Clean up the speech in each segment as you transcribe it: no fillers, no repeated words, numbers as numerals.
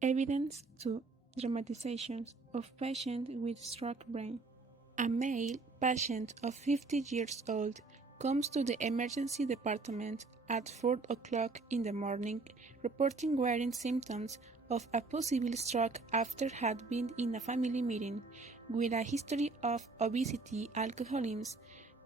Evidence to dramatizations of patient with stroke brain. A male patient of 50 years old comes to the emergency department at 4 o'clock in the morning, reporting wearing symptoms of a possible stroke after had been in a family meeting, with a history of obesity, alcoholism,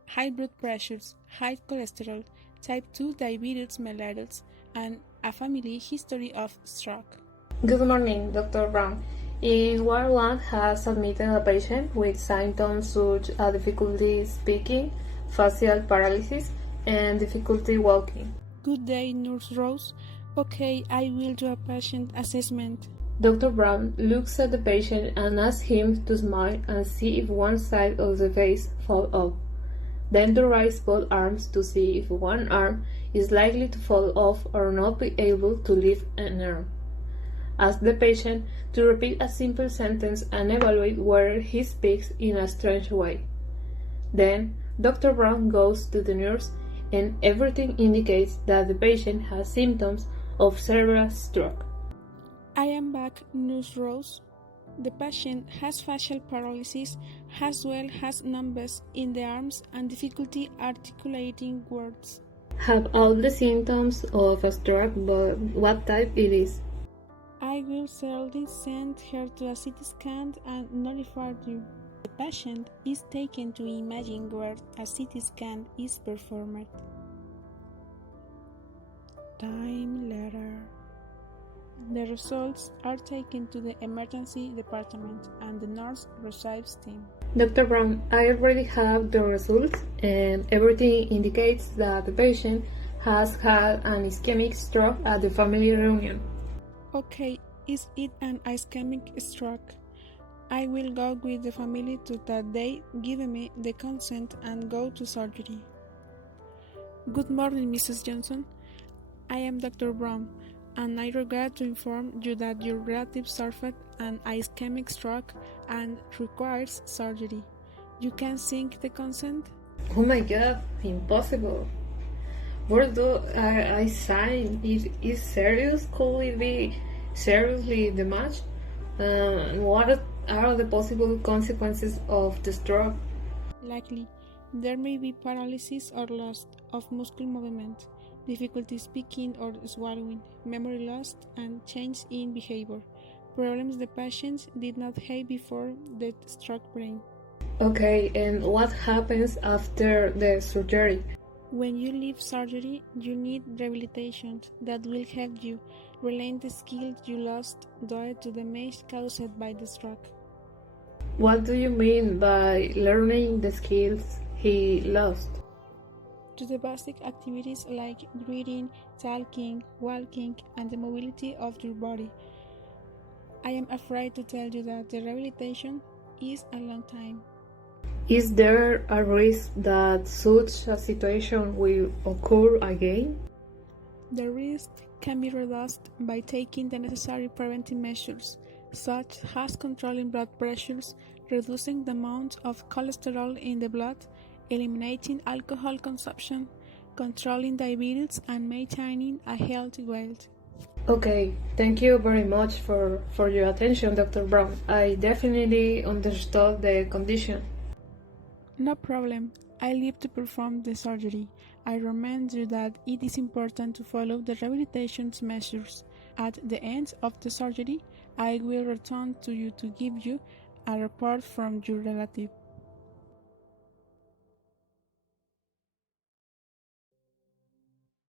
high blood pressures, high cholesterol, type 2 diabetes mellitus, and a family history of stroke. Good morning, Dr. Brown. In Ward 1 has admitted a patient with symptoms such as difficulty speaking, facial paralysis, and difficulty walking. Good day, Nurse Rose. Okay, I will do a patient assessment. Dr. Brown looks at the patient and asks him to smile and see if one side of the face falls off. Then to raise both arms to see if one arm is likely to fall off or not be able to lift an arm. Ask the patient to repeat a simple sentence and evaluate whether he speaks in a strange way. Then, Dr. Brown goes to the nurse and everything indicates that the patient has symptoms of cerebral stroke. I am back, Nurse Rose. The patient has facial paralysis as well as numbness in the arms and difficulty articulating words. Have all the symptoms of a stroke, but what type it is? I will certainly send her to a CT scan and notify you. The patient is taken to imaging where a CT scan is performed. Time later. The results are taken to the emergency department and the nurse receives them. Dr. Brown, I already have the results and everything indicates that the patient has had an ischemic stroke at the family reunion. Okay, is it an ischemic stroke? I will go with the family to that they give me the consent and go to surgery. Good morning, Mrs. Johnson. I am Dr. Brown, and I regret to inform you that your relative suffered an ischemic stroke and requires surgery. You can seek the consent? Oh my god, impossible. Where do I sign? It is serious? Could it be seriously damaged? What are the possible consequences of the stroke? Likely, there may be paralysis or loss of muscle movement, difficulty speaking or swallowing, memory loss, and change in behavior. Problems the patient did not have before the stroke brain. Okay, and what happens after the surgery? When you leave surgery, you need rehabilitation that will help you regain the skills you lost due to the damage caused by the stroke. What do you mean by learning the skills he lost? To the basic activities like reading, talking, walking, and the mobility of your body. I am afraid to tell you that the rehabilitation is a long time. Is there a risk that such a situation will occur again? The risk can be reduced by taking the necessary preventive measures, such as controlling blood pressures, reducing the amount of cholesterol in the blood, eliminating alcohol consumption, controlling diabetes, and maintaining a healthy weight. Okay, thank you very much for your attention, Dr. Brown. I definitely understood the condition. No problem. I live to perform the surgery. I remind you that it is important to follow the rehabilitation measures. At the end of the surgery, I will return to you to give you a report from your relative.